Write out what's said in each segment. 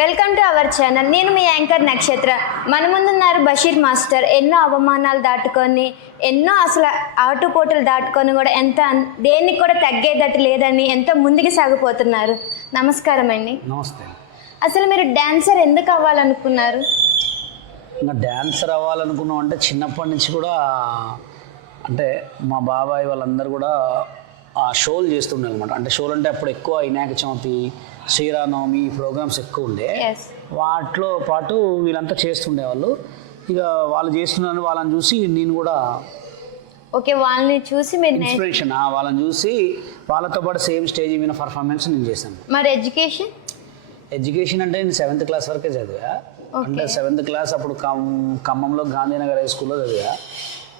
Welcome to our channel. నేను మీ anchor నక్షత్ర. మన ముందున్నారు బషీర్ మాస్టర్. ఎన్నో అవమానాలు దాటుకొని, ఎన్నో అసలు ఆటుపోటలు దాటుకొని కూడా ఎంత దేనికి కూడా తగ్గేదట్టు లేదని ఎంతో ముందుకు సాగిపోతున్నారు. నమస్కారం అండి. నమస్తే. అసలు మీరు డాన్సర్ ఎందుకు అవ్వాలనుకున్నారు? ఇంకా డాన్సర్ అవ్వాలనుకున్నాం అంటే చిన్నప్పటి నుంచి కూడా అంటే మా బాబాయ్ వాళ్ళందరూ కూడా ఆ షోలు చేస్తుండే అనమాట. అంటే షోలు అంటే అప్పుడు ఎక్కువ వినాయక చవితి, శ్రీరామనవమి ప్రోగ్రామ్స్ ఎక్కువ ఉండే. వాటిలో పాటు వీళ్ళంతా చేస్తుండేవాళ్ళు. ఇక వాళ్ళు చేస్తున్నారు, వాళ్ళని చూసి నేను కూడా ఓకే వాళ్ళని చూసి మీరు ఇన్స్పిరేషన్, వాళ్ళని చూసి వాళ్ళతో పాటు సేమ్ స్టేజ్ మీద పర్ఫార్మెన్స్ నేను చేశాను. మరి ఎడ్యుకేషన్ అంటే నేను 7th క్లాస్ వరకే చదివా. అంటే 7th క్లాస్ అప్పుడు ఖమ్మంలో గాంధీనగర్ హై స్కూల్లో చదివా.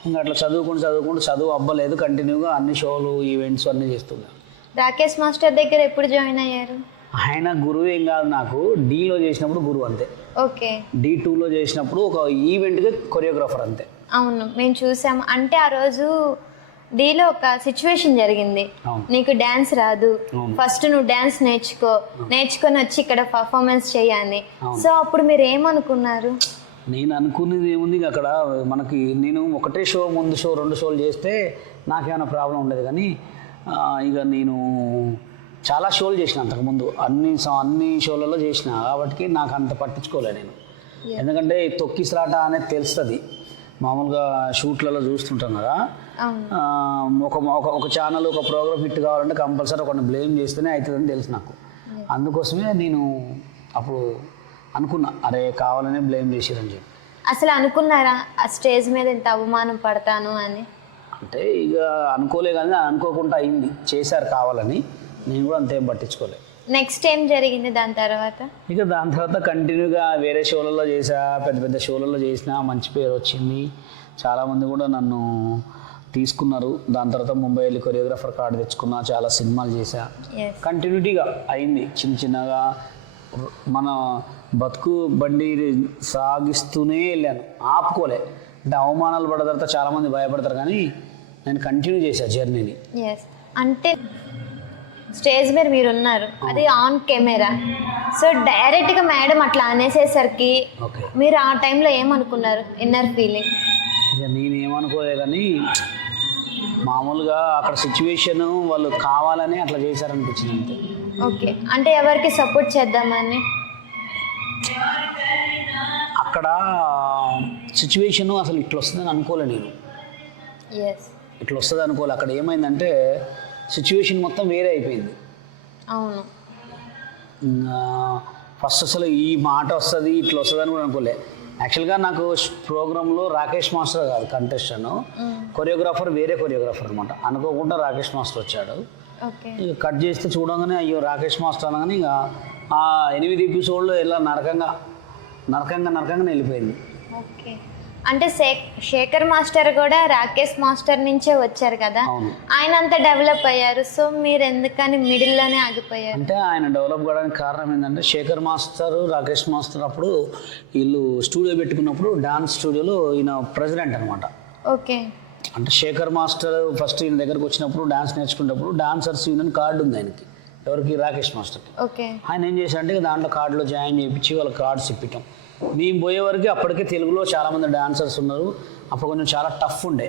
ఇంకా అట్లా చదువు అవ్వలేదు. కంటిన్యూగా అన్ని షోలు, ఈవెంట్స్ అన్నీ చేస్తున్నాను. రాకేష్ మాస్టర్ దగ్గర ఎప్పుడు జాయిన్ అయ్యారు? ఆయన గురువు ఏం కాదు నాకు. డీలో చేసినప్పుడు గురువు అంతే. ఓకే. D2లో చేసినప్పుడు ఒక ఈవెంట్కి కొరియోగ్రాఫర్ అంతే. అవును, మేము చూసాము. అంటే ఆ రోజు డీలో ఒక సిచ్యువేషన్ జరిగింది. నీకు డ్యాన్స్ రాదు, ఫస్ట్ నువ్వు డ్యాన్స్ నేర్చుకొని వచ్చి ఇక్కడ పర్ఫార్మెన్స్ చేయాలి. సో అప్పుడు మీరు ఏమనుకున్నారు? నేను అనుకునేది ఏముంది, అక్కడ మనకి నేను ఒకటే షో, ముందు షో 2 షోలు చేస్తే నాకేమైనా ప్రాబ్లం ఉండేది. కానీ ఇక నేను చాలా షోలు చేసిన అంతకుముందు, అన్ని షోలలో చేసిన కాబట్టి నాకు అంత పట్టించుకోలే నేను. ఎందుకంటే తొక్కిసలాట అనేది తెలుస్తుంది. మామూలుగా షూట్లలో చూస్తుంటాం కదా, ఒక ఛానల్ ఒక ప్రోగ్రామ్ హిట్ కావాలంటే కంపల్సరీ ఒకరిని బ్లేమ్ చేస్తేనే అవుతుందని తెలుసు నాకు. అందుకోసమే నేను అప్పుడు అనుకున్నా, అరే కావాలనే బ్లేమ్ చేసిరని చెప్పి. అసలు అనుకున్నారా ఆ స్టేజ్ మీద ఇంత అవమానం పడతాను అని? అంటే ఇక అనుకోలే, కానీ అనుకోకుండా అయింది, చేశారు కావాలని. నేను కూడా అంతేం పట్టించుకోలేదు. నెక్స్ట్ ఏం జరిగింది దాని తర్వాత? ఇక దాని తర్వాత కంటిన్యూగా వేరే షోలలో చేసా, పెద్ద షోలలో చేసిన, మంచి పేరు వచ్చింది. చాలామంది కూడా నన్ను తీసుకున్నారు. దాని తర్వాత ముంబై వెళ్ళి కొరియోగ్రాఫర్ కార్డు తెచ్చుకున్నా, చాలా సినిమాలు చేశా. కంటిన్యూటీగా అయింది. చిన్నగా మన బతుకు బండి సాగిస్తూనే వెళ్ళాను, ఆపుకోలే. అంటే అవమానాలు పడ్డ తర్వాత చాలామంది భయపడతారు, కానీ నేను కంటిన్యూ చేశాను జర్నీని. అంటే స్టేజ్ మీద మీరు ఉన్నారు, అది ఆన్ కెమెరా. సో డైరెక్ట్గా మేడం అట్లా అనేసేసరికి మీరు ఆ టైంలో ఏమనుకున్నారు? Inner feeling? ఇక నేను ఏమనుకోలే, కానీ మామూలుగా అక్కడ సిచ్యువేషన్ వాళ్ళు కావాలని అట్లా చేశారనిపించింది అంతే. ఓకే. అంటే ఎవరికి సపోర్ట్ చేద్దామని? అక్కడ సిచ్యువేషన్ అసలు ఇట్లా వస్తుందని అనుకోలే నేను. ఇట్లా వస్తుంది అనుకోలే. అక్కడ ఏమైందంటే సిచ్యువేషన్ మొత్తం వేరే అయిపోయింది. అవును. ఫస్ట్ అసలు ఈ మాట వస్తుంది, ఇట్లా వస్తుంది అని కూడా అనుకోలే. యాక్చువల్గా నాకు ప్రోగ్రాంలో రాకేష్ మాస్టర్ కాదు కంటెస్టెంట్, కొరియోగ్రాఫర్ వేరే కొరియోగ్రాఫర్ అనమాట. అనుకోకుండా రాకేష్ మాస్టర్ వచ్చాడు. ఇక కట్ చేస్తే చూడంగానే అయ్యో రాకేష్ మాస్టర్ అనగానే ఇక ఆ 8 ఎపిసోడ్లో ఇలా నరకంగా వెళ్ళిపోయింది. ఓకే. అంటే శేఖర్ మాస్టర్ కూడా రాకేష్ మాస్టర్ నుంచే వచ్చారు కదా, ఆయన అంతా డెవలప్ అయ్యారు. సో మీరు ఎందుకని మిడిల్లోనే ఆగిపోయారు? అంటే ఆయన డెవలప్ కావడానికి కారణం ఏంటంటే శేఖర్ మాస్టర్, రాకేష్ మాస్టర్ అప్పుడు వీళ్ళు స్టూడియో పెట్టుకున్నప్పుడు డాన్స్ స్టూడియోలో ఈయన ప్రెసిడెంట్ అనమాట. ఓకే. అంటే శేఖర్ మాస్టర్ ఫస్ట్ ఈయన దగ్గరకు వచ్చినప్పుడు డాన్స్ నేర్చుకునేటప్పుడు డాన్సర్స్ యూనియన్ కార్డు ఉంది ఆయనకి, ఎవరికి? రాకేష్ మాస్టర్కి. ఆయన ఏం చేశాడంటే దాంట్లో కార్డులో జాయిన్ చేయించి వాళ్ళకి కార్డ్స్ ఇప్పించాం. మేము పోయే వరకు అప్పటికే తెలుగులో చాలామంది డాన్సర్స్ ఉన్నారు. అప్పుడు కొంచెం చాలా టఫ్ ఉండే.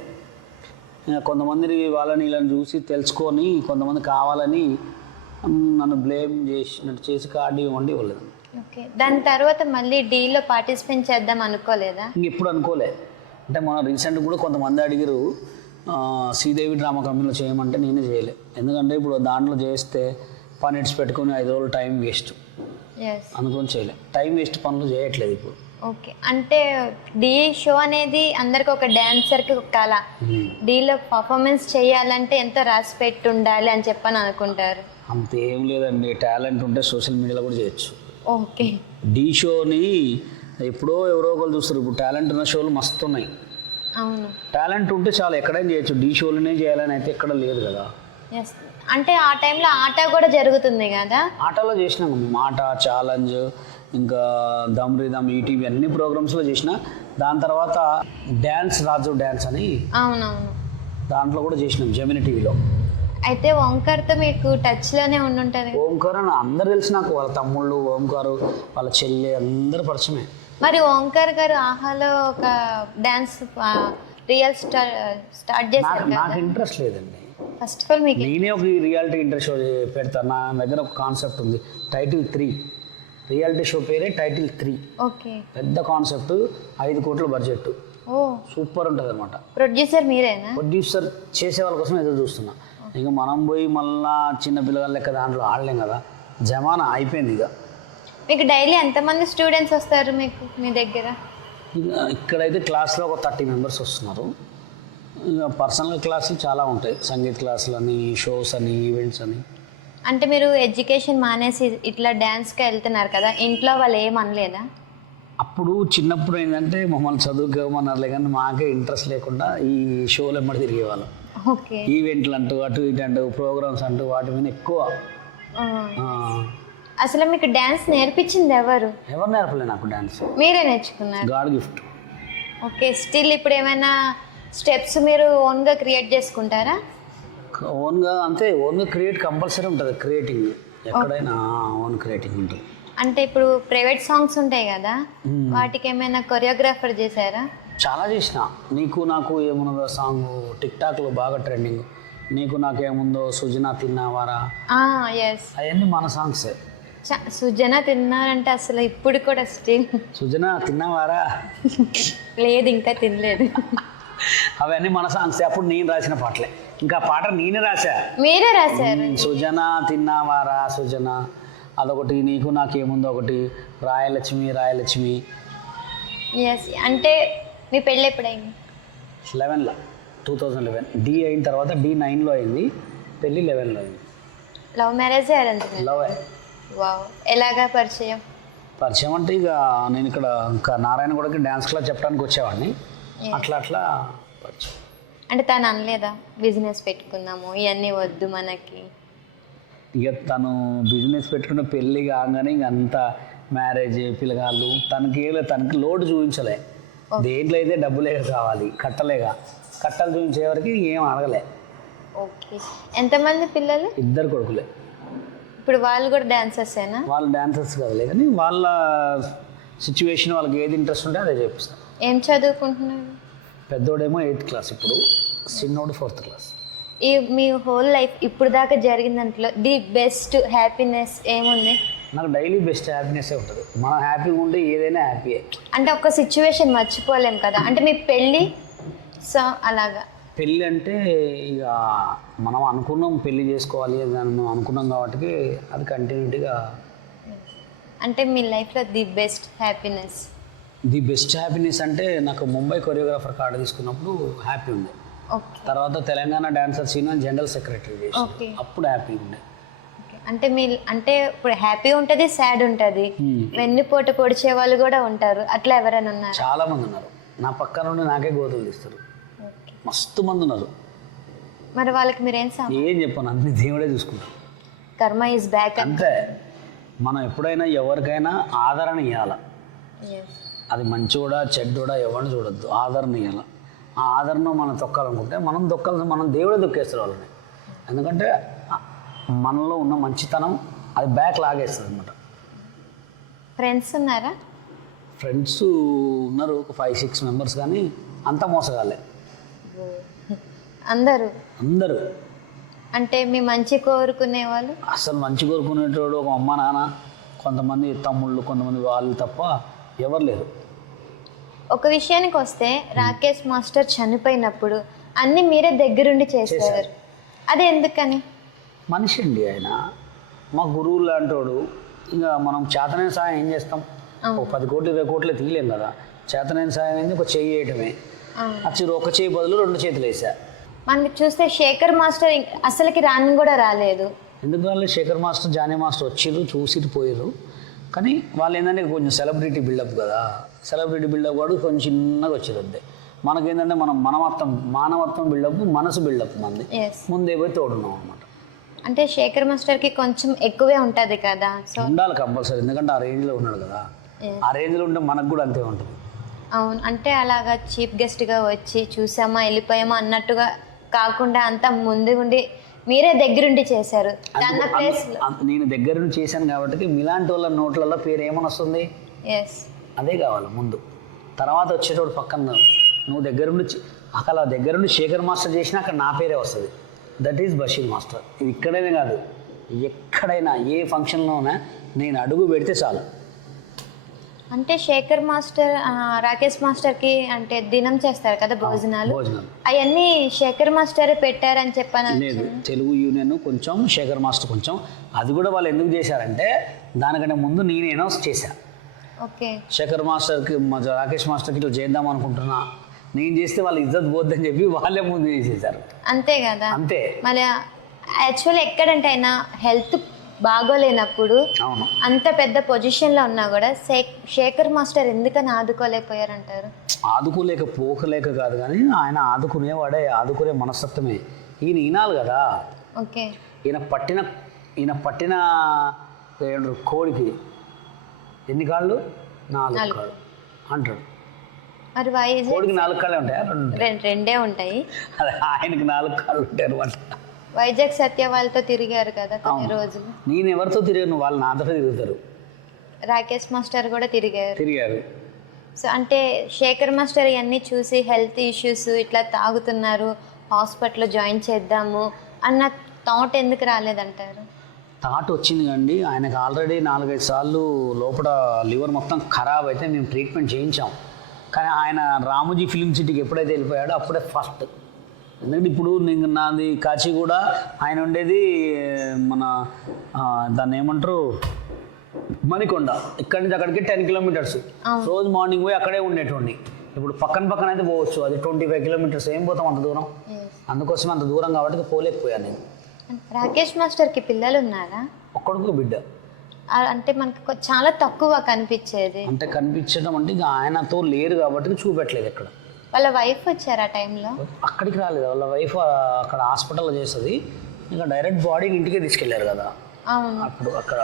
కొంతమంది వాళ్ళని వీళ్ళని చూసి తెలుసుకొని కొంతమంది కావాలని నన్ను బ్లేమ్ చేసి కార్డు ఇవ్వండి ఇవ్వలేదు. ఓకే. దాని తర్వాత మళ్ళీ డీలో పార్టిసిపేట్ చేద్దాం అనుకోలేదా? ఇప్పుడు అనుకోలే. అంటే మన రీసెంట్ కూడా కొంతమంది అడిగారు శ్రీదేవి డ్రామా కంపెనీలో చేయమంటే నేనే చేయలే. ఎందుకంటే ఇప్పుడు దాంట్లో చేస్తే పని ఇడ్స్ పెట్టుకుని 5 రోజులు టైం వేస్ట్ అనుకొని చేయలే. టైం వేస్ట్ పనులు చేయట్లేదు ఇప్పుడు. ఓకే. అంటే డీ షో అనేది అందరికి ఒక డాన్సర్కి ఒక కళ. డీలో పర్ఫార్మెన్స్ చేయాలంటే ఎంతో రాసి పెట్టి ఉండాలి అని చెప్పని అనుకుంటారు. అంతేం లేదండి, టాలెంట్ ఉంటే సోషల్ మీడియాలో కూడా చేయొచ్చు. ఓకే. డీ షోని ఎప్పుడో ఎవరో ఒకరు చూస్తారు. ఇప్పుడు టాలెంట్ ఉన్న షోలు మస్తు ఉన్నాయి. అవును. టాలెంట్ ఉంటే చాలా ఎక్కడైనా చేయొచ్చు. డీ షోలనే చేయాలని అయితే ఎక్కడ లేదు కదా. అంటే ఆ టైంలో ఆట కూడా జరుగుతుంది కదా, ఆటలో చేసినాము మేము. ఆట, ఛాలెంజ్, ఇంకా దమ్ రిదమ్, ఈటీవీ అన్ని ప్రోగ్రామ్స్లో చేసిన. దాని తర్వాత డ్యాన్స్ రాజు డ్యాన్స్ అని అవునవును దాంట్లో కూడా చేసినాం జెమిని టీవీలో. అయితే ఓంకార్తో మీకు టచ్లోనే ఉండుంటారు కదా. ఓంకార్ అని అందరు తెలిసి నాకు, వాళ్ళ తమ్ముళ్ళు ఓంకారు, వాళ్ళ చెల్లి అందరు పరిచయమే. మరి ఓంకార్ గారు ఆహాలో ఒక డ్యాన్స్ రియల్ స్టార్ట్ చేశారు నాకు కదా. ఇంట్రెస్ట్ లేదండి. ఫస్ట్ ఆఫ్ ఆల్ మీకు నేనే ఒక రియాలిటీ ఇంట్రెస్ట్ షో పెడతాను. నా దగ్గర ఒక కాన్సెప్ట్ ఉంది, టైటిల్ 3. రియాలిటీ షో పేరే టైటిల్ 3. ఓకే. పెద్ద కాన్సెప్ట్, 5 కోట్ల బడ్జెట్, ఓ సూపర్ ఉంటుంది అనమాట. ప్రొడ్యూసర్ మీరేనా? ప్రొడ్యూసర్ చేసే వాళ్ళ కోసం ఎదురు చూస్తున్నా. ఇంకా మనం పోయి మళ్ళా చిన్న పిల్లగాళ్ళ లెక్క దాంట్లో ఆడలేం కదా, జమానా అయిపోయింది ఇక. మీకు డైలీ ఎంతమంది స్టూడెంట్స్ వస్తారు మీకు మీ దగ్గర? ఇక్కడైతే క్లాస్లో ఒక 30 మెంబర్స్ వస్తున్నారు. ఇక పర్సనల్ క్లాసులు చాలా ఉంటాయి, సంగీత క్లాసులు అని, షోస్ అని, ఈవెంట్స్ అని. అంటే మీరు ఎడ్యుకేషన్ మానేసి ఇట్లా డ్యాన్స్కి వెళ్తున్నారు కదా, ఇంట్లో వాళ్ళు ఏమనలేదా? అప్పుడు చిన్నప్పుడు ఏంటంటే మమ్మల్ని చదువుకోమన్నారులే, కానీ మాకే ఇంట్రెస్ట్ లేకుండా ఈ షోలు ఎమ్మడి తిరిగేవాళ్ళం. ఓకే. ఈవెంట్లు అంటూ అటు ఇటు అంటూ ప్రోగ్రామ్స్ అంటూ వాటి మీద ఎక్కువ. అసలు మీకు డ్యాన్స్ నేర్పించింది ఎవరు? ఎవరు నేర్పలే నాకు డ్యాన్స్, మీరే నేర్చుకున్నారు? God gift. ఓకే. స్టిల్ ఇప్పుడు ఏమైనా స్టెప్స్ మీరు ఓన్గా క్రియేట్ చేసుకుంటారా? ఓన్గా అంతే, ఓన్గా క్రియేట్ కంపల్సరీ ఉంటుంది. క్రియేటింగ్ ఎక్కడైనా ఓన్ క్రియేటింగ్ ఉంటుంది. అంటే ఇప్పుడు ప్రైవేట్ సాంగ్స్ ఉంటాయి కదా, వాటికి ఏమైనా కొరియోగ్రాఫర్ చేశారా? చాలా చేసిన. నీకు నాకు ఏమున్నదో సాంగ్ టిక్టాక్లో బాగా ట్రెండింగ్. నీకు నాకు ఏముందో, సుజనా తిన్నావారా, ఎస్, అవన్నీ మన సాంగ్సే. సుజన తిన్నారంటే అసలు ఇప్పుడు కూడా స్టిల్ సుజనా తిన్నావారా లేదు, ఇంకా తినలేదు. అవన్నీ మన సాంగ్సే. అప్పుడు నేను రాసిన పాటలే, ఇంకా పాట నేనే రాశా. మీరే రాశారు? సుజనా తిన్నావారా సుజనా అదొకటి, నీకు నాకేముందో ఒకటి, రాయలక్ష్మి రాయలక్ష్మి. ఎస్. అంటే మీ పెళ్ళి ఎప్పుడైంది? 11లో 2011. డి అయిన తర్వాత D9లో అయింది పెళ్ళి, 11లో అయింది. Love marriage arrange marriage? Love. Wow. ఎలాగా పరిచయం? పరిచయం అంటే ఇక నేను ఇక్కడ ఇంకా నారాయణగూడకి డ్యాన్స్ క్లాస్ చెప్పడానికి వచ్చేవాడిని, అట్లా అట్లా పరిచయం. అంటే తను అనలేదా బిజినెస్ పెట్టుకుందాము ఇవన్నీ వద్దు మనకి? ఇక తను బిజినెస్ పెట్టుకున్న పెళ్ళి కాగానే ఇంక అంతా మ్యారేజ్ పిల్లగాళ్ళు, తనకి లోటు చూపించలే. దేంట్లో అయితే డబ్బులే కావాలి, కట్టలు చూపించే వరకు ఏం అడగలే. ఓకే. ఎంతమంది పిల్లలు? 2 కొడుకులే. ఇప్పుడు వాళ్ళు కూడా డాన్సర్సేనా? వాళ్ళు డాన్సర్స్ కాదులే, కానీ వాళ్ళ సిచ్యువేషన్, వాళ్ళకి ఏది ఇంట్రెస్ట్ ఉంటే అదే చేపిస్తాను. ఏం చదువుకుంటున్నారు? పెద్దోడేమో 8th క్లాస్ ఇప్పుడు, చిన్నోడు 4th క్లాస్. ఈ మీ హోల్ లైఫ్ ఇప్పుడు దాకా జరిగిన దాంట్లో ది బెస్ట్ హ్యాపీనెస్ ఏముంది? నాకు డైలీ బెస్ట్ హ్యాపీనెస్ ఉంటుంది. మనం హ్యాపీగా ఉంటే ఏదైనా హ్యాపీయే. అంటే ఒక సిచ్యువేషన్ మర్చిపోలేం కదా, అంటే మీ పెళ్ళి, సో అలాగా. పెళ్ళి అంటే ఇక మనం అనుకున్నాం పెళ్ళి చేసుకోవాలి అని మనం అనుకున్నాం కాబట్టి అది కంటిన్యూటీగా. అంటే మీ లైఫ్లో the best happiness? The best happiness అంటే నాకు ముంబై కొరియోగ్రాఫర్ కార్డు తీసుకున్నప్పుడు హ్యాపీ ఉండే. ఓకే. తర్వాత Telangana dancers union general secretary చేసి, ఓకే. అప్పుడు హ్యాపీ ఉండే. అంటే అంటే ఇప్పుడు హ్యాపీ ఉంటుంది, సాడ్ ఉంటుంది, వెన్నుపోటు పొడిచే వాళ్ళు కూడా ఉంటారు, అట్లా ఎవరైనా ఉన్నారు? చాలా మంది ఉన్నారు. నా పక్క నుండి నాకే గోతులు తీస్తారు, మస్తు మంది ఉన్నారు. మరి వాళ్ళకి మీరు ఏం చెప్పాను, అన్ని దేవుడే చూసుకుంటారు. కర్మ ఈజ్ బ్యాక్ అంతే. మనం ఎప్పుడైనా ఎవరికైనా ఆదరణ ఇవ్వాలి. అది మంచోడా చెడ్డోడా ఎవరిని చూడొద్దు, ఆదరణ ఇవ్వాలి. ఆ ఆదరణ మనం తొక్కాలనుకుంటే మనం దేవుడే తొక్కేస్తారు వాళ్ళని. ఎందుకంటే మనలో ఉన్న మంచితనం అది బ్యాక్ లాగేస్తుంది అనమాట. ఫ్రెండ్స్ ఉన్నారా? ఫ్రెండ్స్ ఉన్నారు, ఒక 5-6 మెంబర్స్, కానీ అంత మోసగాలే అందరూ. అంటే మీ మంచి కోరుకునే వాళ్ళు? అసలు మంచి కోరుకునేటోడు ఒక అమ్మ నాన్న, కొంతమంది తమ్ముళ్ళు, కొంతమంది వాళ్ళు తప్ప ఎవరు లేరు. ఒక విషయానికి వస్తే రాకేష్ మాస్టర్ చనిపోయినప్పుడు అన్నీ మీరే దగ్గరుండి చేసేవారు, అది ఎందుకని? మనిషి అండి ఆయన, మా గురువు లాంటోడు. ఇంకా మనం చేతనైన సాయం ఏం చేస్తాం? ఒక 10 కోట్లు 20 కోట్లు తీయలేం కదా. చేతనైన సాయం ఏంది, ఒక చెయ్యి వేయటమే. అచ్చి ఒక చెయ్యి బదులు 2 చేతులు వేసా. మనకి చూస్తే శేఖర్ మాస్టర్ అసలుకి రాని కూడా రాలేదు. ఎందుకు వాళ్ళు శేఖర్ మాస్టర్, జానీ మాస్టర్ వచ్చిర్రు, చూసి పోయారు. కానీ వాళ్ళు ఏంటంటే కొంచెం సెలబ్రిటీ బిల్డప్ కదా, సెలబ్రిటీ బిల్డప్ వాడు కొంచెం చిన్నగా వచ్చేది అంతే. మనకేంటంటే మనం మానవత్వం బిల్డప్, మనసు బిల్డప్ మంది ముందే పోయి తోడున్నాం అనమాట. అంటే శేఖర్ మాస్టర్కి కొంచెం ఎక్కువే ఉంటుంది కదా, సో ఉండాలి కంపల్సరీ, ఎందుకంటే ఆ రేంజ్లో ఉన్నాడు కదా. ఆ రేంజ్లో ఉంటే మనకు కూడా అంతే ఉంటుంది. అవును. అంటే అలాగా చీఫ్ గెస్ట్గా వచ్చి చూసామా వెళ్ళిపోయామా అన్నట్టుగా కాకుండా అంతా ముందు ఉండి మీరే దగ్గరుండి చేశారు తన ప్లేస్. నేను దగ్గర నుంచి చేశాను కాబట్టి మీలాంటి వాళ్ళ నోట్లలో పేరు ఏమని వస్తుంది? ఎస్, అదే కావాలి ముందు. తర్వాత వచ్చేటోడు పక్కన నువ్వు దగ్గరుండి అక్కడ దగ్గరుండి శేఖర్ మాస్టర్ చేసినా అక్కడ నా పేరే వస్తుంది. That is Basheer master. ఇది ఇక్కడనే కాదు, ఎక్కడైనా ఏ ఫంక్షన్లోనే నేను అడుగు పెడితే చాలు. అంటే శేఖర్ మాస్టర్ రాకేష్ మాస్టర్కి అంటే దినం చేస్తారు కదా భోజనాలు, అవన్నీ శేఖర్ మాస్టరే పెట్టారని చెప్పాను. లేదు, తెలుగు యూనియన్ కొంచెం, శేఖర్ మాస్టర్ కొంచెం. అది కూడా వాళ్ళు ఎందుకు చేశారంటే దానికంటే ముందు నేను అనౌన్స్ చేశాను. ఓకే, శేఖర్ మాస్టర్కి రాకేష్ మాస్టర్కి ఇట్లా చేద్దాం అనుకుంటున్నా, నేను చేస్తే వాళ్ళు ఇజ్జత్ పోద్దని చెప్పి వాళ్ళే ముందు చేసేసారు. అంతే కదా, అంతే. మళ్ళీ యాక్చువల్లీ ఎక్కడంటే అయినా హెల్త్ బాగోలేనప్పుడు అవును, అంత పెద్ద పొజిషన్లో ఉన్నా కూడా శేఖర్ మాస్టర్ ఎందుకని ఆదుకోలేకపోయారంటారు? పోకలేక కాదు కానీ ఆయన ఆదుకునేవాడే, ఆదుకునే మనస్తత్వమే. ఈయన ఈనాలు కదా. ఓకే, ఈయన పట్టిన కోడికి ఎన్ని కాళ్ళు? 4 కాళ్ళు అంటాడు. మరి వైజాగ్ కోడికి 4 కాళ్ళే ఉంటాయా? రెండే ఉంటాయి. అదే ఆయనకి 4 కాళ్ళు ఉంటాయి అనమాట. వైజాగ్ సత్య వాళ్ళతో తిరిగారు కదా కొన్ని రోజులు. నేను ఎవరితో తిరిగాను? వాళ్ళు నాతో తిరుగుతారు. రాకేష్ మాస్టర్ కూడా తిరిగారు. సో అంటే శేఖర్ మాస్టర్ ఇవన్నీ చూసి హెల్త్ ఇష్యూస్ ఇట్లా తాగుతున్నారు, హాస్పిటల్లో జాయిన్ చేద్దాము అన్న థాట్ ఎందుకు రాలేదంటారు? థాట్ వచ్చింది కండి. ఆయనకు ఆల్రెడీ 4-5 సార్లు లోపల లివర్ మొత్తం ఖరాబ్ అయితే మేము ట్రీట్మెంట్ చేయించాం. కానీ ఆయన రామోజీ ఫిలిం సిటీకి ఎప్పుడైతే వెళ్ళిపోయాడో అప్పుడే ఫస్ట్. ఎందుకంటే ఇప్పుడు నేను నాది కాచిగూడ, ఆయన ఉండేది మన దాన్ని ఏమంటారు మణికొండ. ఇక్కడి నుంచి అక్కడికి 10 కిలోమీటర్స్. రోజు మార్నింగ్ పోయి అక్కడే ఉండేటోడిని. ఇప్పుడు పక్కన అయితే పోవచ్చు, అది 25 కిలోమీటర్స్. ఏం పోతాం అంత దూరం? అందుకోసం అంత దూరం కాబట్టి పోలేకపోయాను నేను. రాకేష్ మాస్టర్కి పిల్లలు ఉన్నారా? ఒక్కడికి బిడ్డ. అంటే మనకు చాలా తక్కువ కనిపించేది. అంటే కనిపించడం అంటే ఇక ఆయనతో లేరు కాబట్టి చూపెట్టలేదు ఎక్కడ. వాళ్ళ వైఫ్ వచ్చారు ఆ టైంలో? అక్కడికి రాలేదు. వాళ్ళ వైఫ్ అక్కడ హాస్పిటల్లో చేస్తుంది. ఇంకా డైరెక్ట్ బాడీని ఇంటికే తీసుకెళ్లారు కదా. అవును, అప్పుడు అక్కడ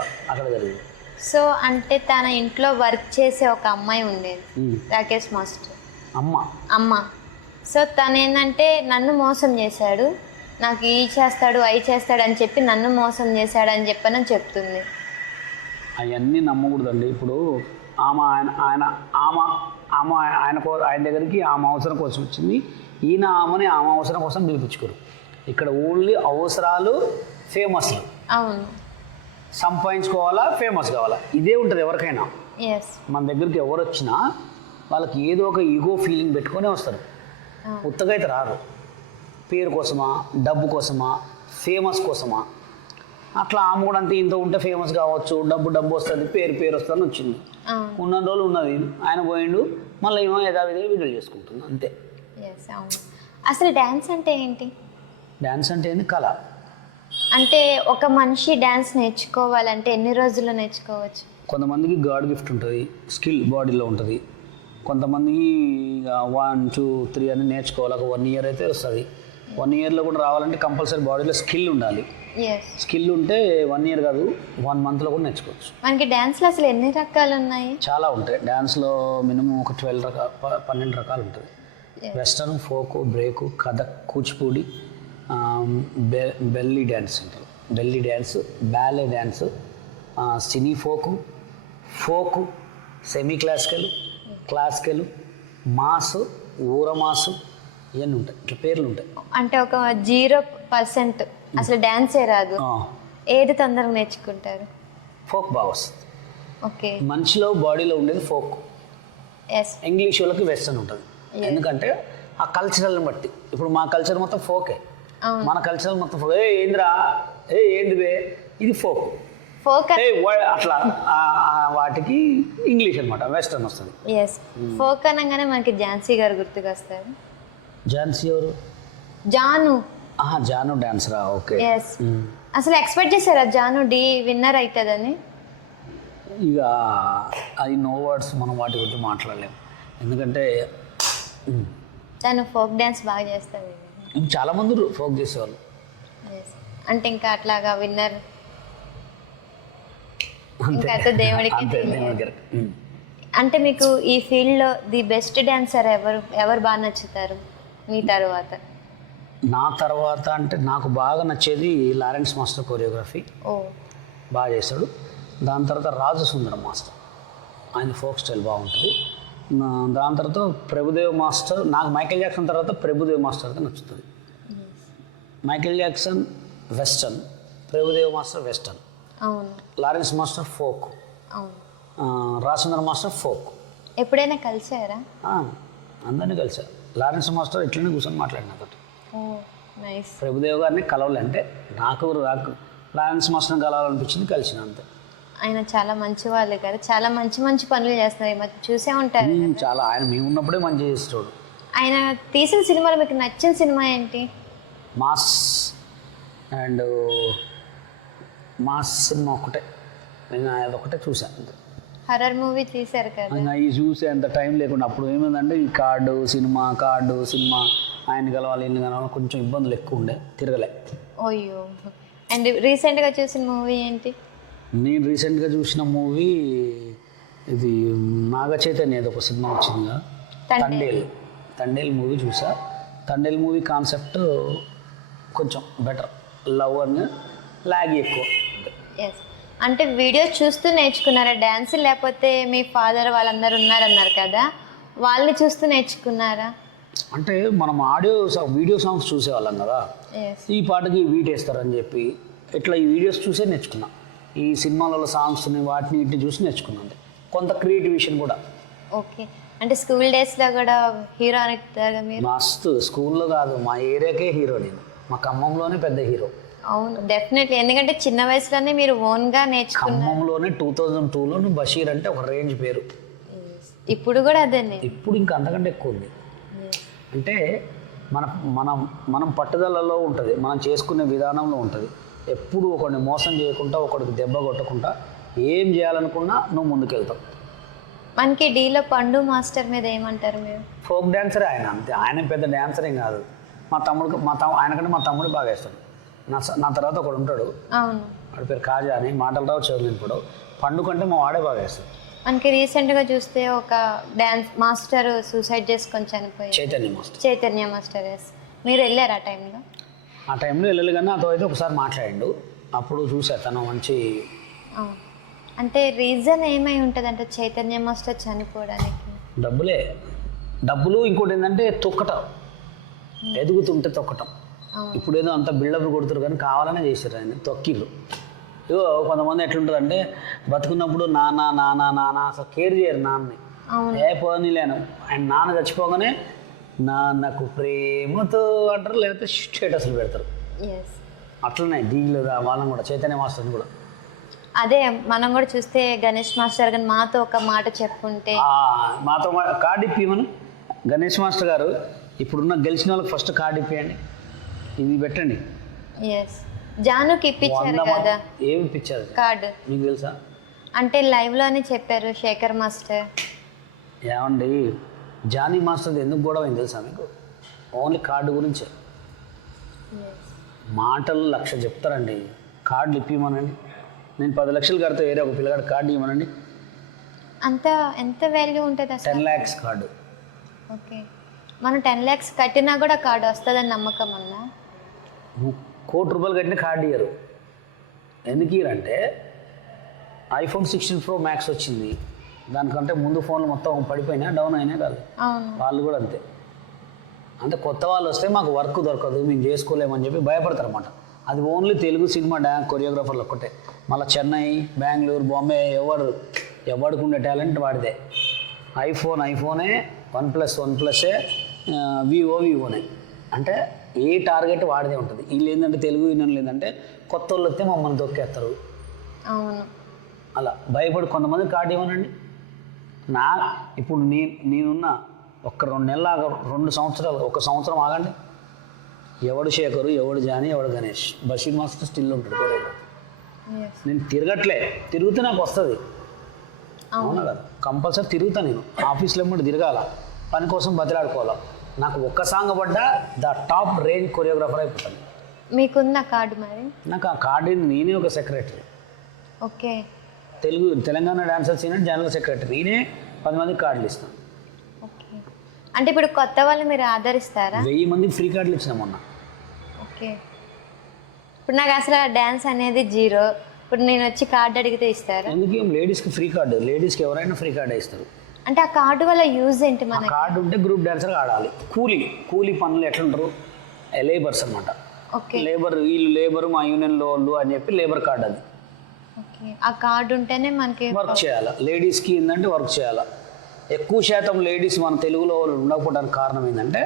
జరిగింది. సో అంటే తన ఇంట్లో వర్క్ చేసే ఒక అమ్మాయి ఉండేది, రాకేష్ మాస్టర్ అమ్మ. సో తను ఏంటంటే నన్ను మోసం చేశాడు, నాకు ఈ చేస్తాడు అవి చేస్తాడు అని చెప్పి నన్ను మోసం చేశాడు అని చెప్పని చెప్తుంది. అవన్నీ నమ్మకూడదండి. ఇప్పుడు ఆయన దగ్గరికి ఆమె అవసరం కోసం వచ్చింది. ఈయన ఆమె అవసరం కోసం పిలిపించుకోరు. ఇక్కడ ఓన్లీ అవసరాలు, ఫేమస్లు. అవును, సంపాదించుకోవాలా, ఫేమస్ కావాలా, ఇదే ఉంటుంది ఎవరికైనా. మన దగ్గరికి ఎవరు వచ్చినా వాళ్ళకి ఏదో ఒక ఈగో ఫీలింగ్ పెట్టుకొని వస్తారు. ఉత్తగా అయితే రారు. పేరు కోసమా, డబ్బు కోసమా, ఫేమస్ కోసమా. అట్లా ఆమె కూడా అంతే. ఇంత ఉంటే ఫేమస్ కావచ్చు, డబ్బు వస్తుంది, పేరు వస్తుంది వచ్చింది. ఉన్న రోజులు ఉన్నది. ఆయన పోయిండు, మళ్ళీ ఏమో యథావిధిగా వీడియోలు చేసుకుంటుంది అంతే. అసలు డ్యాన్స్ అంటే ఏంటి? డ్యాన్స్ అంటే ఏంటి? కళ. అంటే ఒక మనిషి డ్యాన్స్ నేర్చుకోవాలంటే ఎన్ని రోజుల్లో నేర్చుకోవచ్చు? కొంతమందికి గాడ్ గిఫ్ట్ ఉంటుంది, స్కిల్ బాడీలో ఉంటుంది. కొంతమందికి 1, 2, 3 అని నేర్చుకోవాలి. ఒక 1 year అయితే వస్తుంది. 1 yearలో కూడా రావాలంటే కంపల్సరీ బాడీలో స్కిల్ ఉండాలి. స్కిల్ ఉంటే 1 year కాదు, 1 monthలో కూడా నేర్చుకోవచ్చు. మనకి డ్యాన్స్లో అసలు ఎన్ని రకాలు ఉన్నాయి? చాలా ఉంటాయి. డ్యాన్స్లో మినిమం ఒక 12 రకాలు ఉంటుంది. Western, folk, break, Kathak, Kuchipudi, belly dance అంటారు. Belly dance, ballet dance, cine folk, semi classical, mass, ఊరమాసు, ఇవన్నీ ఉంటాయి. ఇట్లా పేర్లు ఉంటాయి. అంటే ఒక 0% అసలు డ్యాన్సే రాదు, ఏది తొందరగా నేర్చుకుంటారు? ఫోక్ బాగా వస్తుంది. ఓకే, మనిషిలో బాడీలో ఉండేది ఫోక్. ఇంగ్లీష్ వాళ్ళకి వెస్టర్న్ ఉంటుంది. ఎందుకంటే ఆ కల్చరల్ని బట్టి. ఇప్పుడు మా కల్చర్ మొత్తం ఫోకే, మన కల్చరల్ మొత్తం ఫోక్. ఏందిరా, ఏందివే, ఇది ఫోక్. అట్లా వాటికి ఇంగ్లీష్ అనమాట, వెస్టర్న్ వస్తుంది. ఫోక్ అనగానే మనకి ఝాన్సీ గారు గుర్తుకొస్తారు. ఝాన్సీ ఎవరు? జాను డాన్సరా? ఓకే. అసలు ఎక్స్పెక్ట్ చేశారా జాను డి విన్నర్ అవుతుందని? ఇక అది నో వర్డ్స్, మనం వాటి గురించి మాట్లాడలేము. ఎందుకంటే తను ఫోక్ డ్యాన్స్ బాగా చేస్తుంది. చాలా మంది ఫోక్ చేసేవాళ్ళు. అంటే ఇంకా అట్లాగా విన్నర్ ఇంకా దేవుడికి. అంటే మీకు ఈ ఫీల్డ్లో ది బెస్ట్ డాన్సర్ ఎవరు బాగా నచ్చుతారు మీ తర్వాత? నా తర్వాత అంటే నాకు బాగా నచ్చేది లారెన్స్ మాస్టర్ కొరియోగ్రఫీ ఓ బాగా చేస్తాడు. దాని తర్వాత రాజు సుందరం మాస్టర్, ఆయన ఫోక్ స్టైల్ బాగుంటుంది. దాని తర్వాత ప్రభుదేవ్ మాస్టర్, నాకు మైకేల్ జాక్సన్ తర్వాత ప్రభుదేవ్ మాస్టర్ అయితే నచ్చుతుంది. Michael Jackson western, Prabhudev master western, అవును లారెన్స్ మాస్టర్ ఫోక్, అవును. రాజు సుందరం మాస్టర్ ఫోక్. ఎప్పుడైనా కలిసారా? అందరినీ కలిసారు. లారెన్స్ మాస్టర్ ఇట్లనే కూర్చొని మాట్లాడినాక ఓ నైస్. ప్రభుదేవ్ గారిని కలవాలి అంటే నాకు లారెన్స్ మాస్టర్ని కలవాలనిపించింది, కలిసిన అంతే. ఆయన చాలా మంచి వాళ్ళు కదా, చాలా మంచి మంచి పనులు చేస్తున్నారు. ఈ మధ్య చూసే ఉంటారు. చాలా ఆయన మేము ఉన్నప్పుడే మంచి చేసేటోడు. ఆయన తీసిన సినిమాలో మీకు నచ్చిన సినిమా ఏంటి? మాస్ అండ్ మాస్ సినిమా ఒకటే, నేను అదొకటే చూశాను. హర్రర్ మూవీ తీశారు కదా. ఇంకా ఈ చూసే అంత టైం లేకుండా అప్పుడు ఏమైందంటే ఈ కార్డు సినిమా ఆయన కలవాలి ఇల్లు కలవాలి, కొంచెం ఇబ్బందులు ఎక్కువ ఉండే, తిరగలే. అయ్యో. అండ్ రీసెంట్గా చూసిన మూవీ ఏంటి? నేను రీసెంట్గా చూసిన మూవీ ఇది నాగ చైతన్య ఒక సినిమా వచ్చిందిగా, తండేల్ మూవీ చూసా. తండేల్ మూవీ కాన్సెప్ట్ కొంచెం బెటర్, లవ్ అని లాగ్ ఎక్కువ. ఎస్. అంటే వీడియోస్ చూస్తూ నేర్చుకున్నారా డ్యాన్స్, లేకపోతే మీ ఫాదర్ వాళ్ళందరూ ఉన్నారన్నారు కదా, వాళ్ళని చూస్తూ నేర్చుకున్నారా? అంటే మనం వీడియో సాంగ్స్ చూసేవాళ్ళం కదా, ఈ పాటకి బీట్ వేస్తారని చెప్పి ఇట్లా ఈ వీడియోస్ చూసే నేర్చుకున్నా. ఈ సినిమాలలో సాంగ్స్ని వాటిని ఇట్ని చూసి నేర్చుకున్నాను. కొంత క్రియేటివేషన్ కూడా. ఓకే. అంటే స్కూల్ డేస్లో కూడా హీరో అనేది మీరు? మస్తు. స్కూల్లో కాదు, మా ఏరియాకే హీరో నేను. మా ఖమ్మంలోనే పెద్ద హీరో. అవును డెఫినెట్లీ, ఎందుకంటే చిన్న వయసులోనే మీరు ఓన్గా నేర్చుకున్నారు. ఖమ్మంలోనే 2002లో బషీర్ అంటే ఒక రేంజ్ పేరు. ఇప్పుడు కూడా అదే. ఇప్పుడు ఇంకా అంతకంటే ఎక్కువ ఉంది. అంటే మనం పట్టుదలలో ఉంటుంది, మనం చేసుకునే విధానంలో ఉంటుంది. ఎప్పుడు ఒకరిని మోసం చేయకుండా, ఒకరికి దెబ్బ కొట్టకుండా ఏం చేయాలనుకున్నా నువ్వు ముందుకెళ్తావు. మనకి డీలో పండు మాస్టర్ మీద ఏమంటారు మీరు? ఫోక్ డ్యాన్సరే ఆయన, అంతే. ఆయన పెద్ద డ్యాన్సర్ ఏం కాదు. ఆయనకంటే మా తమ్ముడు బాగా వేస్తాడు. నా తర్వాత ఒకడు ఉంటాడు, అవును, వాడి పేరు కాజా అని, మాటలు రావు చెవులు ఇప్పుడు. పండు కంటే మా వాడే బాగా వేస్తాడు. మనకి రీసెంట్గా చూస్తే ఒక డ్యాన్స్ మాస్టర్ సూసైడ్ చేసుకొని చనిపోయి, చైతన్య మాస్టర్. మీరు వెళ్ళారు ఆ టైంలో? వెళ్ళాలి, కానీ నాతో అయితే ఒకసారి మాట్లాడిండు, అప్పుడు చూసా తను మంచి. అంటే రీజన్ ఏమై ఉంటుంది అంటే చైతన్య మాస్టర్ చనిపోవడానికి? డబ్బులు. ఇంకోటి ఏంటంటే తొక్కటం, ఎదుగుతుంటే తొక్కటం. ఇప్పుడు ఏదో అంత బిల్డప్ కొడుతురు కానీ కావాలనే చేశారు ఆయన, తొక్కిళ్ళు. ఇగో కొంతమంది ఎట్లుంటుంది, బతుకున్నప్పుడు నాన్న అసలు కేర్ చేయరు నాన్నని. ఏ పోనీ లేను, ఆయన నాన్న చచ్చిపోగానే నాన్నకు ప్రేమతో అంటారు, లేకపోతే స్టేటస్లు పెడతారు. అట్లనే డీలు వాళ్ళని కూడా, చైతన్య మాస్టర్ని కూడా. అదే మనం కూడా చూస్తే గణేష్ మాస్టర్ గారు మాతో ఒక మాట చెప్పుంటే, మాతో కార్డు ఇప్పిమను గణేష్ మాస్టర్ గారు. ఇప్పుడున్న గెలిచిన వాళ్ళకి ఫస్ట్ కార్డు ఇప్పియండి, ఇది పెట్టండి. జానుకి ఇప్పించారు కదా. ఏమి ఇప్పించారు కార్డు మీకు తెలుసా? అంటే లైవ్లోనే చెప్పారు శేఖర్ మాస్టర్. ఏమండి, జానీ మాస్టర్ ఎందుకు గొడవ అయింది తెలుసా మీకు? ఓన్లీ కార్డు గురించే. మాటలు 1,00,000 చెప్తారండి, కార్డులు ఇప్పిమనండి. నేను 10 లక్షలు కడితే వేరే ఒక పిల్లగాడు కార్డు ఇవ్వనండి. ఎంత వాల్యూ ఉంటుంది అసలు? 10 lakhs కార్డు. ఓకే. మనం 10 lakhs కట్టినా కూడా కార్డు వస్తుందని నమ్మకం ఉందా? ₹1,00,00,000 కట్టిన కార్డు ఇయ్యరు. ఎందుకు ఇయ్యరంటే iPhone 16 Pro Max వచ్చింది, దానికంటే ముందు ఫోన్లు మొత్తం పడిపోయినా డౌన్ అయినా కాదు. వాళ్ళు కూడా అంతే. అంటే కొత్త వాళ్ళు వస్తే మాకు వర్క్ దొరకదు, మేము చేసుకోలేమని చెప్పి భయపడతారు అన్నమాట. అది ఓన్లీ తెలుగు సినిమా కొరియోగ్రాఫర్లు ఒక్కటే. మళ్ళీ చెన్నై, బెంగళూరు, బాంబే ఎవరికి ఉండే టాలెంట్ వాడిదే. ఐఫోనే, వన్ ప్లస్సే, వివోనే. అంటే ఏ టార్గెట్ వాడిదే ఉంటుంది. వీళ్ళు ఏంటంటే తెలుగు యూనియన్లు ఏంటంటే కొత్త వాళ్ళు వస్తే మమ్మల్ని దొక్కేస్తారు. అవును, అలా భయపడి కొంతమంది కార్డు ఇవ్వనండి. ఇప్పుడు నేనున్న ఒక 2 నెలలు 2 సంవత్సరాలు, 1 సంవత్సరం ఆగండి. ఎవడు శేఖరు, ఎవడు జానీ, ఎవడు గణేష్, బషీర్ మాస్టర్ స్టిల్ ఉంటాడు కొరియో. నేను తిరిగితే నాకు వస్తుంది. అవునా కదా? కంపల్సరీ తిరుగుతా. నేను ఆఫీస్లో ఏమంటే తిరగాల, పని కోసం బతిలాడుకోవాలా. నాకు ఒక్క సాంగ్ పడ్డా ద టాప్ రేంజ్ కొరియోగ్రాఫర్ అయిపోతాను. మీకున్న కార్డు మరి? నాకు ఆ కార్డు నేనే ఒక secretary. Okay. Telangana dancers union general secretary, నేనే 10 మందికి కార్డులు ఇస్తాను. ఓకే. అంటే ఇప్పుడు కొత్త వాళ్ళు మీరు ఆదరిస్తారా? 1000 మందికి ఫ్రీ కార్డులు ఇచ్చిన మొన్న. ఓకే. ఇప్పుడు నాకు అసలు డ్యాన్స్ అనేది జీరో. ఇప్పుడు నేను వచ్చి కార్డు అడిగితే ఇస్తారా? ఎందుకు లేడీస్కి ఫ్రీ కార్డు, లేడీస్కి ఎవరైనా ఫ్రీ కార్డే ఇస్తారు. అంటే ఆ కార్డు వల్ల యూజ్ ఏంటి మనకి? కార్డు ఉంటే గ్రూప్ డాన్సర్గా ఆడాలి. కూలీ పనులు ఎట్లుంటారు, లేబర్స్ అనమాట. ఓకే. వీళ్ళు లేబర్ మా యూనియన్లో వాళ్ళు అని చెప్పి లేబర్ కార్డు అది. ఓకే. ఆ కార్డు ఉంటేనే మనకి వర్క్ చేయాలి. లేడీస్కి ఏంటంటే వర్క్ చేయాలి. ఎక్కువ శాతం లేడీస్ మన తెలుగులో ఉండకపోవడానికి కారణం ఏంటంటే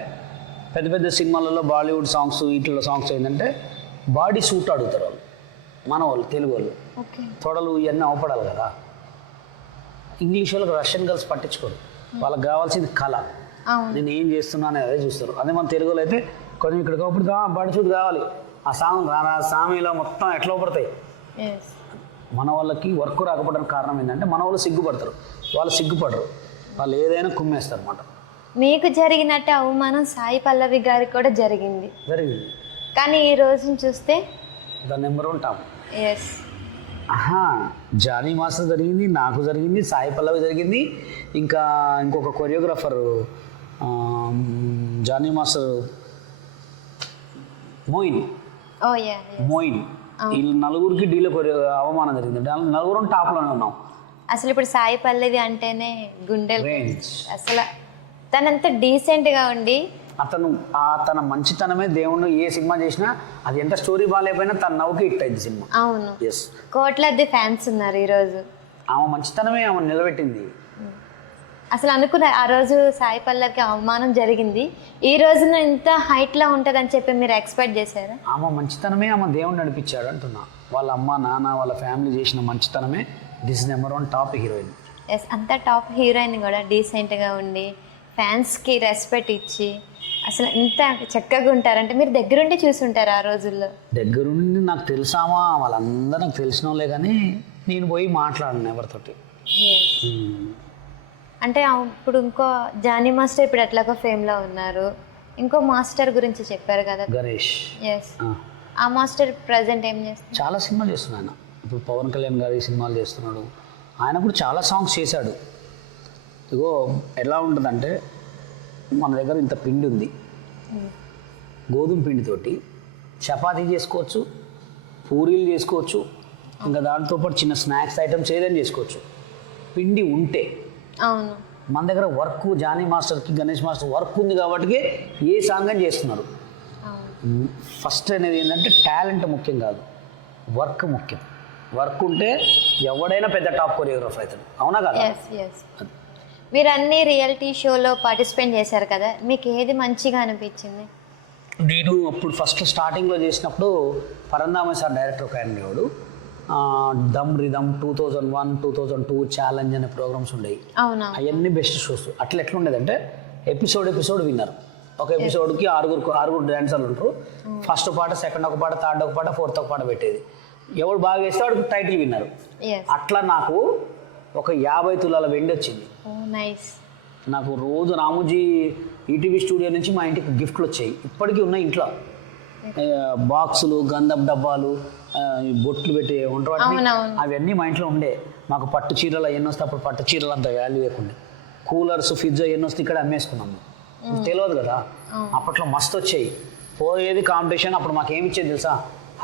పెద్ద పెద్ద సినిమాలలో బాలీవుడ్ సాంగ్స్ వీటిలో సాంగ్స్ ఏంటంటే బాడీ సూట్ అడుగుతారు వాళ్ళు, మన వాళ్ళు తెలుగు వాళ్ళు. ఓకే. తొడలు ఇవన్నీ అవపడాలి కదా. ఇంగ్లీష్ వాళ్ళకి రష్యన్ గర్ల్స్ పట్టించుకోరు, వాళ్ళకి కావాల్సింది కళ. నేను ఏం చేస్తున్నాను అదే చూస్తారు. అదే మన తెలుగులో అయితే కొంచెం ఇక్కడ ఒకప్పుడు బాడీ సూట్ కావాలి, ఆ సామీలో మొత్తం ఎట్లా పడతాయి. మన వాళ్ళకి వర్క్ రాకపోవడానికి కారణం ఏంటంటే మన వాళ్ళు సిగ్గుపడతారు, వాళ్ళు సిగ్గుపడరు, వాళ్ళు ఏదైనా కుమ్మేస్తారు అన్నమాట. మీకు జరిగినట్టు అవమానం సాయి పల్లవి గారికి కూడా జరిగింది. కానీ ఈ రోజుని చూస్తే the number 1 top. Yes. Jani master జరిగింది, నాకు జరిగింది, సాయి పల్లవి జరిగింది, ఇంకా ఇంకొక కొరియోగ్రాఫర్ జానీ మాస్టర్ మోయిన్. వీళ్ళు నలుగురికి డీలో అవమానం జరిగింది. నలుగురు టాప్లోనే ఉన్నాం. అసలు ఇప్పుడు సాయి పల్లవి అంటేనే గుండెలు అసలు తనంత డీసెంట్గా ఉండి తన మంచితనమే దేవుడు. ఏ సినిమా చేసినా అది ఎంత స్టోరీ బాగాలేకపోయినా తన నవ్వుకి హిట్ అయింది సినిమా. అవును. కోట్లాది ఫ్యాన్స్ ఉన్నారు ఈరోజు. ఆమె మంచితనమే ఆమె నిలబెట్టింది. అసలు అనుకున్న ఆ రోజు సాయి పల్లవికి అవమానం జరిగింది, ఈ రోజున ఇంత హైట్లో ఉంటుందని చెప్పి మీరు ఎక్స్పెక్ట్ చేశారా? ఆమె మంచితనమే ఆమె దేవుడు నడిపించాడు అంటున్నా. వాళ్ళ అమ్మ నాన్న వాళ్ళ ఫ్యామిలీ చేసిన మంచితనమే this number 1 top heroine. Yes. అంత టాప్ హీరోయిన్ కూడా డీసెంట్గా ఉండి ఫ్యాన్స్కి రెస్పెక్ట్ ఇచ్చి అసలు ఎంత చక్కగా ఉంటారంటే మీరు దగ్గరుండి చూసుంటారు ఆ రోజుల్లో. దగ్గరుండి నాకు తెలుసామా, వాళ్ళందరూ నాకు తెలిసిన వాళ్ళే, కానీ నేను పోయి మాట్లాడను ఎవరితోటి. అంటే ఇప్పుడు ఇంకో జానీ మాస్టర్ ఇప్పుడు ఎట్లాగో ఫేమ్లో ఉన్నారు, ఇంకో మాస్టర్ గురించి చెప్పారు కదా, గణేష్. ఎస్. ఆ మాస్టర్ ప్రజెంట్ ఏం చేస్తారు? చాలా సినిమాలు చేస్తున్నాడు ఆయన. ఇప్పుడు పవన్ కళ్యాణ్ గారి సినిమాలు చేస్తున్నాడు. ఆయన కూడా చాలా సాంగ్స్ చేశాడు. ఇగో ఎలా ఉంటుందంటే మన దగ్గర ఇంత పిండి ఉంది, గోధుమ పిండితోటి చపాతీ చేసుకోవచ్చు, పూరీలు చేసుకోవచ్చు, ఇంకా దాంతోపాటు చిన్న స్నాక్స్ ఐటమ్స్ ఏదైనా చేసుకోవచ్చు పిండి ఉంటే. అవును. మన దగ్గర వర్క్ జానీ మాస్టర్కి గణేష్ మాస్టర్ వర్క్ ఉంది కాబట్టి ఏ సాంగ్ అని చేస్తున్నారు. ఫస్ట్ అనేది ఏంటంటే టాలెంట్ ముఖ్యం కాదు, వర్క్ ముఖ్యం. వర్క్ ఉంటే ఎవడైనా పెద్ద టాప్ కొరియోగ్రాఫర్ అవుతాడు. అవునా కదా? మీరు అన్ని రియాలిటీ షోలో పార్టిసిపేట్ చేశారు కదా, మీకు ఏది మంచిగా అనిపించింది? నేను అప్పుడు ఫస్ట్ స్టార్టింగ్లో చేసినప్పుడు పరంధామ సార్ డైరెక్టర్ ఒక ఆయన ఉండేవాడు. దమ్ రిధమ్ 2001, 2002 ఛాలెంజ్ అనే ప్రోగ్రామ్స్ ఉండేవి. అవన్నీ బెస్ట్ షోస్. అట్లా ఎట్లా ఉండేదంటే ఎపిసోడ్ విన్నారు. ఒక ఎపిసోడ్కి ఆరుగురు డాన్సర్లు ఉంటారు. ఫస్ట్ పాట, సెకండ్ ఒక పాట, థర్డ్ ఒక పాట, ఫోర్త్ ఒక పాట పెట్టేది. ఎవడు బాగా వేస్తే వాడికి టైటిల్ విన్నారు. అట్లా నాకు ఒక 50 తులాల వెండి వచ్చింది. నాకు రోజు రామోజీ ఈటీవీ స్టూడియో నుంచి మా ఇంటికి గిఫ్ట్లు వచ్చాయి. ఇప్పటికీ ఉన్నాయి ఇంట్లో. బాక్సులు, గంధం డబ్బాలు, బొట్లు పెట్టి ఉంటారు, అవన్నీ మా ఇంట్లో ఉండే. మాకు పట్టు చీరలు అవన్నీ వస్తే అప్పుడు పట్టు చీరలు అంత వాల్యూ లేకుండా, కూలర్స్, ఫ్రిడ్జ్ అవన్నీ వస్తే ఇక్కడ అమ్మేసుకున్నాము. తెలియదు కదా, అప్పట్లో మస్తు వచ్చాయి. పోయేది కాంపిటీషన్. అప్పుడు మాకు ఏమి ఇచ్చేది తెలుసా?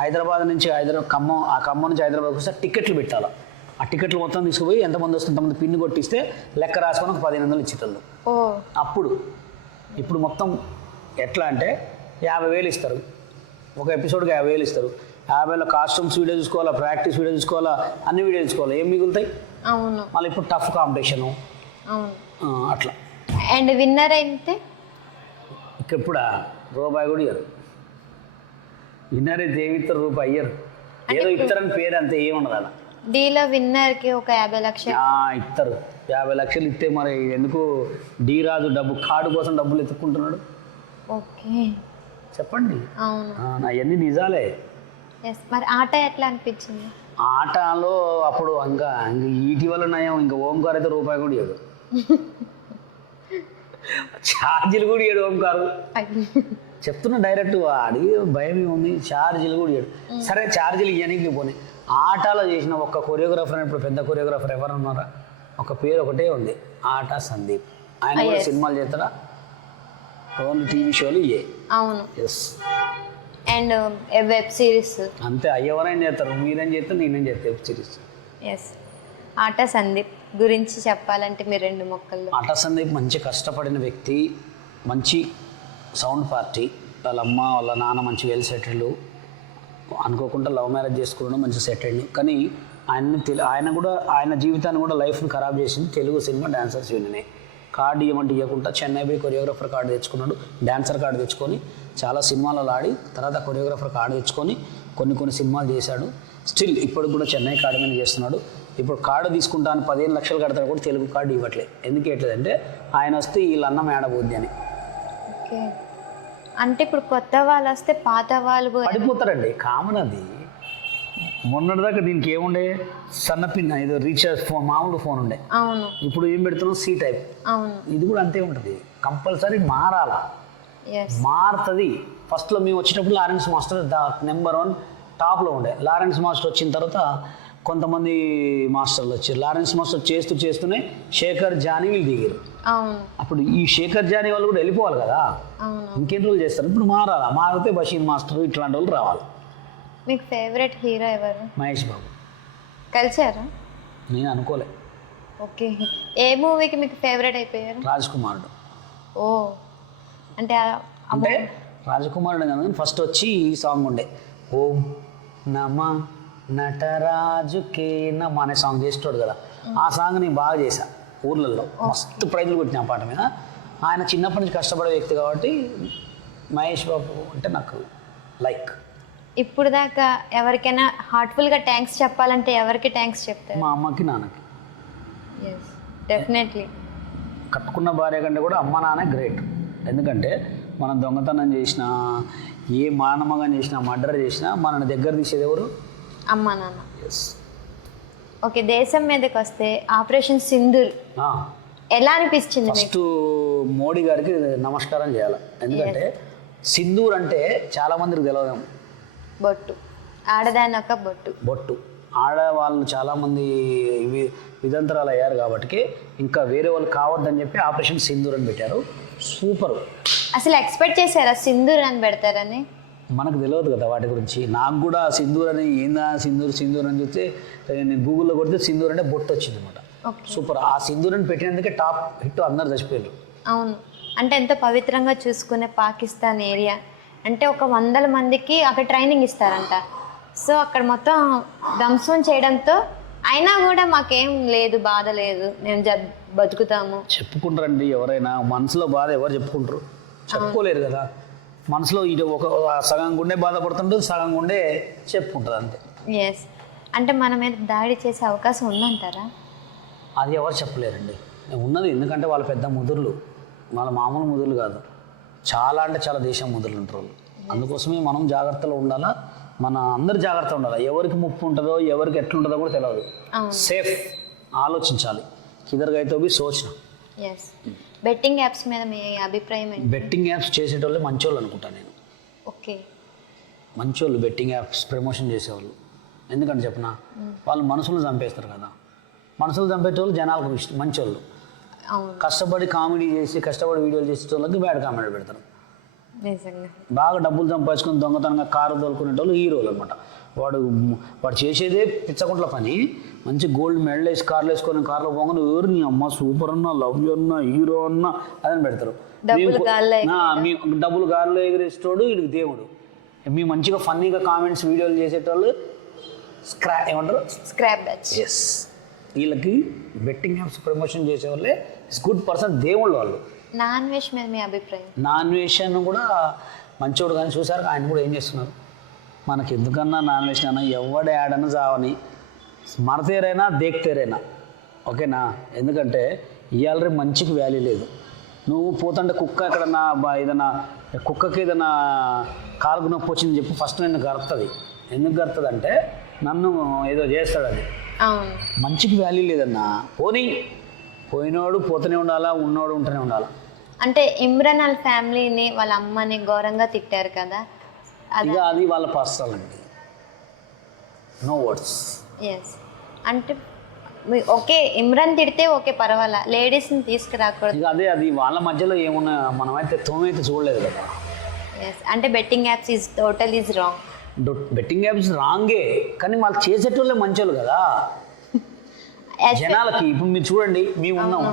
హైదరాబాద్ నుంచి ఖమ్మం, ఆ ఖమ్మం నుంచి హైదరాబాద్కి వస్తే టికెట్లు పెట్టాలి. ఆ టికెట్లు మొత్తం తీసుకుపోయి ఎంతమంది వస్తే అంతమంది పిన్ను కొట్టిస్తే లెక్క రాసుకొని ఒక 1500 ఇచ్చేటోళ్ళు అప్పుడు. ఇప్పుడు మొత్తం ఎట్లా అంటే 50,000 ఇస్తారు, ఒక ఎపిసోడ్కి 50,000 ఇస్తారు. 50,000 కాస్ట్యూమ్స్ వీడియో చూసుకోవాలా, ప్రాక్టీస్ వీడియో చూసుకోవాలా, అన్ని వీడియో చూసుకోవాలా, ఏం మిగులుతాయి? మళ్ళీ ఇప్పుడు టఫ్ కాంపిటీషను అట్లా. అండ్ విన్నర్ అయితే ఇప్పుడు రూపాయి కూడా ఇయ్యరు. విన్నర్ అయితే ఏమి ఇస్తారు? రూపాయి ఇయ్యరు. ఏదో ఇస్తారని పేరు అంతే, ఏముండదు అలా. డీలో విన్నర్కి ఒక 50 లక్షలు ఇస్తారు. 50 లక్షలు ఇస్తే మరి ఎందుకు డీ రాజు కార్డు కోసం డబ్బులు ఎత్తుక్కుంటున్నాడు? ఓకే, చెప్పండి. అవన్నీ నిజాలే. మరి ఆట ఎట్లా అనిపించింది? ఆటలో అప్పుడు ఇంకా ఇటీవల నయం. ఇంకా ఓంకార్ అయితే రూపాయి కూడా ఇవ్వదు, ఛార్జీలు కూడా ఇవ్వడు ఓంకారు. చెప్తున్నా డైరెక్ట్, అడిగి భయం ఏముంది, ఛార్జీలు కూడా ఇవ్వడు. సరే ఛార్జీలు ఇవ్వడానికి పోనీ. ఆటలో చేసిన ఒక్క కొరియోగ్రాఫర్, ఇప్పుడు పెద్ద కొరియోగ్రాఫర్ ఎవరు ఉన్నారా? ఒక పేరు ఒకటే ఉంది, ఆట సందీప్. ఆయన కూడా సినిమాలు చేస్తారా? ఓన్లీ టీవీ షోలు ఇవే. అవును. ఎస్. And web series. అంతే, ఎవరైనా చేస్తారు, మీరేం చేస్తారు, నేనేం చేస్తాను వెబ్ సిరీస్. ఎస్. ఆట సందీప్ గురించి చెప్పాలంటే మీరు 2 మొక్కల్లో. ఆట సందీప్ మంచి కష్టపడిన వ్యక్తి, మంచి సౌండ్ పార్టీ, వాళ్ళ అమ్మ వాళ్ళ నాన్న మంచి వెల్ సెటిల్డ్, అనుకోకుండా లవ్ మ్యారేజ్ చేసుకున్నాడు, మంచి సెటిల్డ్. కానీ ఆయన కూడా ఆయన జీవితాన్ని కూడా లైఫ్ని ఖరాబ్ చేసింది తెలుగు సినిమా డాన్సర్స్ యూనియనే. కార్డు ఇవ్వమంటే ఇవ్వకుండా చెన్నై పోయి కొరియోగ్రాఫర్ కార్డు తెచ్చుకున్నాడు, డాన్సర్ కార్డు తెచ్చుకొని చాలా సినిమాలలో ఆడి తర్వాత కొరియోగ్రాఫర్ కార్డు తెచ్చుకొని కొన్ని సినిమాలు చేశాడు. స్టిల్ ఇప్పుడు కూడా చెన్నై కార్డు మీద చేస్తున్నాడు. ఇప్పుడు కార్డు తీసుకుంటాను 15 లక్షలు కడతాడు కూడా తెలుగు కార్డు ఇవ్వట్లేదు. ఎందుకు ఇవ్వట్లేదంటే ఆయన వస్తే వీళ్ళన్న మేడబోద్ది అని. ఓకే, అంటే ఇప్పుడు కొత్త వాళ్ళు వస్తే పాత వాళ్ళు పడిపోతారండి, కామన్ అది. మొన్నటిదాకా దీనికి ఏముండే, సన్నపిన్న ఏదో రీఛార్జ్ ఫోన్, మామూలు ఫోన్ ఉండే. అవును. ఇప్పుడు ఏం పెడుతున్నాం, సి టైప్. అవును. ఇది కూడా అంతే ఉంటుంది, కంపల్సరీ మారాలా, మారుతుంది. ఫస్ట్లో మేము వచ్చినప్పుడు లారెన్స్ మాస్టర్ నెంబర్ 1 టాప్లో ఉండే. లారెన్స్ మాస్టర్ వచ్చిన తర్వాత కొంతమంది మాస్టర్లు వచ్చారు. లారెన్స్ మాస్టర్ చేస్తూనే శేఖర్ జానీ వీళ్ళు దిగారు. అప్పుడు ఈ శేఖర్ జానీ వాళ్ళు కూడా వెళ్ళిపోవాలి కదా, ఇంకెన్ని రోజులు చేస్తారు. ఇప్పుడు మారాలా, మారితే బషీర్ మాస్టర్ ఇట్లాంటి వాళ్ళు రావాలి. మీకు ఫేవరెట్ హీరో ఎవరు? మహేష్ బాబు. కలిసారా? నేను అనుకోలే. ఓకే, ఏ మూవీకి మీకు ఫేవరెట్ అయిపోయారు? రాజ్ కుమారుడు. ఓ, అంటే రాజ్ కుమారుడు కదా. ఫస్ట్ వచ్చి ఈ సాంగ్ ఉండే, ఓం నమ నటరాజుకే నమ అనే సాంగ్ చేసేటోడు కదా. ఆ సాంగ్ నేను బాగా చేశా ఊర్లలో, మస్తు ప్రైజులు కొట్టిన ఆ పాట మీద. ఆయన చిన్నప్పటి నుంచి కష్టపడే వ్యక్తి కాబట్టి మహేష్ బాబు అంటే నాకు లైక్. ఇప్పుడు దాకా ఎవరికైనా హార్ట్ఫుల్గా థ్యాంక్స్ చెప్పాలంటే ఎవరికి థ్యాంక్స్ చెప్తారు? మా అమ్మకి, నాన్నకి. Yes, definitely. కట్టుకున్న భార్య కంటే కూడా అమ్మ నాన్న గ్రేట్. ఎందుకంటే మనం దొంగతనం చేసినా, ఏ మానమగా చేసినా, మర్డర్ చేసినా మనని దగ్గర తీసేది ఎవరు? అమ్మ నాన్న. ఎస్. ఓకే, దేశం మీదకి వస్తే ఆపరేషన్ సింధూర్ ఎలా అనిపించింది? ఫస్ట్ మోడీ గారికి నమస్కారం చేయాలి. ఎందుకంటే సింధూర్ అంటే చాలా మందికి తెలియదు. బొట్టు, ఆడదాని ఒక బొట్టు. ఆడవాళ్ళు చాలామంది విదంతరాలు అయ్యారు కాబట్టి ఇంకా వేరే వాళ్ళు కావద్దని చెప్పి ఆపరేషన్ సింధూర్ అని పెట్టారు. సూపర్. అసలు ఎక్స్పెక్ట్ చేశారా సింధూర్ అని పెడతారని? మనకు తెలియదు కదా వాటి గురించి. నాకు కూడా సింధూర్ అని ఏందా సింధూర్ అని చూస్తే నేను గూగుల్లో కొడితే సింధూర్ అంటే బొట్టు వచ్చింది అనమాట. సూపర్. ఆ సింధూర్ అని పెట్టినందుకే టాప్ హిట్, అందరు చచ్చిపోయారు. అవును, అంటే ఎంత పవిత్రంగా చూసుకునే పాకిస్తాన్ ఏరియా అంటే ఒక 100 మందికి అక్కడ ట్రైనింగ్ ఇస్తారంట. సో అక్కడ మొత్తం ధ్వంసం చేయడంతో అయినా కూడా మాకేం లేదు, బాధ లేదు, మేము బతుకుతాము. చెప్పుకుంటారండి ఎవరైనా, మనసులో బాధ ఎవరు చెప్పుకుంటారు? చెప్పుకోలేరు కదా. మనసులో ఇది ఒక సగం గుండె బాధపడుతుంటుంది, సగం గుండె చెప్పుకుంటుంది అంతే. ఎస్. అంటే మన మీద దాడి చేసే అవకాశం ఉందంటారా? అది ఎవరు చెప్పలేరండి. ఉన్నది, ఎందుకంటే వాళ్ళ పెద్ద ముదురులు, వాళ్ళ మామూలు ముదురులు కాదు, చాలా అంటే చాలా దేశం ముదురులు ఉంటారు వాళ్ళు. అందుకోసమే మనం జాగ్రత్తలో ఉండాలా, మన అందరు జాగ్రత్త ఉండాలి. ఎవరికి ముప్పు ఉంటుందో ఎవరికి ఎట్లుంటుందో కూడా తెలియదు. సేఫ్ ఆలోచించాలి. కిదర్గా అయితే సోచన. ఎస్. బెట్టింగ్ యాప్స్ మీద మీ అభిప్రాయం ఏంటి? బెట్టింగ్ యాప్స్ చేసేటోళ్ళే మంచోళ్ళు అనుకుంటాను నేను. ఓకే, మంచోళ్ళు బెట్టింగ్ యాప్స్ ప్రమోషన్ చేసేవాళ్ళు. ఎందుకంటే చెప్పిన వాళ్ళు మనసులు చంపేస్తారు కదా. మనసులు చంపేటోళ్ళు జనాలకు ఇష్టం, మంచోళ్ళు. కష్టపడి కామెడీ చేసి, కష్టపడి వీడియోలు చేసేటోళ్ళకి బ్యాడ్ కామెడీ పెడతారు. బాగా డబ్బులు సంపాదించుకుని దొంగతనంగా కారు తోలుకునేటోళ్ళు హీరోలు అనమాట. వాడు చేసేదే పిచ్చకుంట్ల పని. మంచి గోల్డ్ మెడల్ వేసి కార్లు వేసుకొని కార్లో పోగానే ఎవరు నీ అమ్మ సూపర్ అన్నా, లవ్ యూ అన్నా, హీరో అన్నా అదని పెడతారు. మీ డబ్బులు గాల్లో ఎగిరేసేటోడు వీడికి దేవుడు. మీ మంచిగా ఫన్నీగా కామెంట్స్ వీడియోలు చేసేటోళ్ళు ఏమంటారు, స్క్రాప్ బ్యాచ్. ఎస్. వీళ్ళకి బెట్టింగ్ యాప్స్ ప్రమోషన్ చేసేవాళ్ళే గుడ్ పర్సన్, దేవుళ్ళు వాళ్ళు. నాన్ వెజ్ మీద మీ అభిప్రాయం? నాన్ వెజ్ అని కూడా మంచోడు, కానీ చూసారు ఆయన కూడా ఏం చేస్తున్నారు. మనకి ఎందుకన్నా నాన్ వెజ్ అన్నా ఎవడ యాడన్నా చావని, మరతేరైనా దేక్తేరైనా ఓకేనా. ఎందుకంటే ఇవాళ రేపు మంచికి వాల్యూ లేదు. నువ్వు పోతుంటే కుక్క ఎక్కడన్నా ఏదైనా కుక్కకి ఏదైనా కాలుకు నొప్పి వచ్చిందని చెప్పి ఫస్ట్ నన్ను గరుతుంది. ఎందుకు గరుతుంది అంటే నన్ను ఏదో చేస్తాడు. అది మంచికి వాల్యూ లేదన్నా. పోయినోడు పోతూనే ఉండాలా, ఉన్నోడు ఉంటూనే ఉండాలా. అంటే ఇమ్రాన్ వాళ్ళ ఫ్యామిలీని, వాళ్ళ అమ్మని ఘోరంగా తిట్టారు కదా, ఇక అది వాళ్ళ పర్సనల్ అండి, నో వర్డ్స్. ఎస్. అంటే ఓకే, ఇమ్రాన్ తిడితే ఓకే పర్వాలా, లేడీస్ని తీసుకురాకూడదు. ఇక అదే, అది వాళ్ళ మధ్యలో ఏమున్నా మనమైతే తోమైతే చూడలేదు కదా. ఎస్ అంటే betting apps is total is wrong. Betting apps రాంగే, కానీ వాళ్ళు చేసేటోళ్ళే మంచోళ్ళు కదా జనాలకి. ఇప్పుడు మీరు చూడండి, మేము ఉన్నాం,